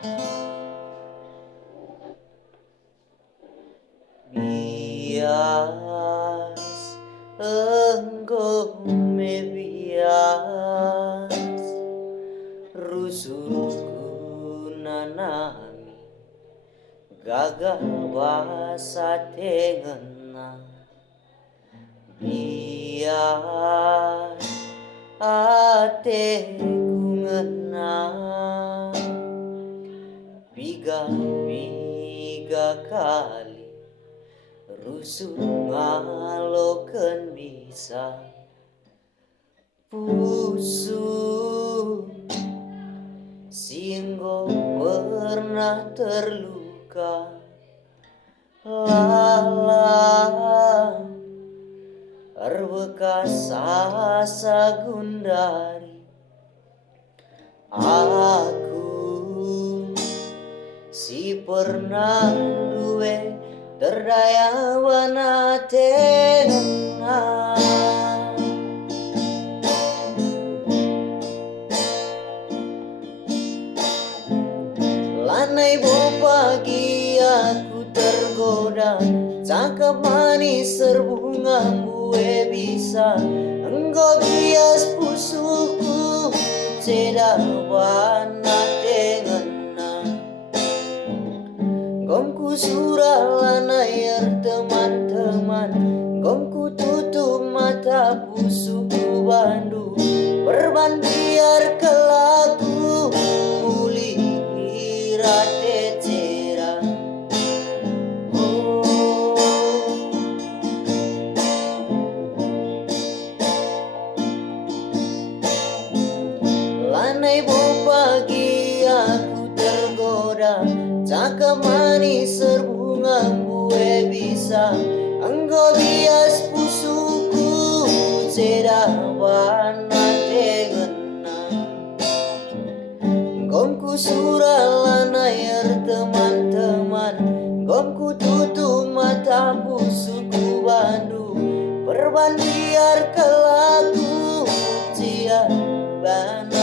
Bias engkau mebias rusuhku nanami gagal bahasa tengena bias ateku ngena piga kali rusuh ngalokeun bisa pusuh singgo pernah terluka lalang berbekas asa gundari aku si pernah duwe terdaya wana tengah lanai bo pagi aku tergoda cakap manis serbunga bue bisa engkau bias pusuku ceda wana tengena gomku surah lanayar teman-teman gomku tutup mata pusuku bandu perban biar kelaku muli rate cera lanai bo pagi aku tergoda cakap manis serbunga bue bisa engkau bias pusuku ceda wana tengena gomku surah lanayar teman-teman gomku tutup mata pusuku bandu perban biar kelaku cia bana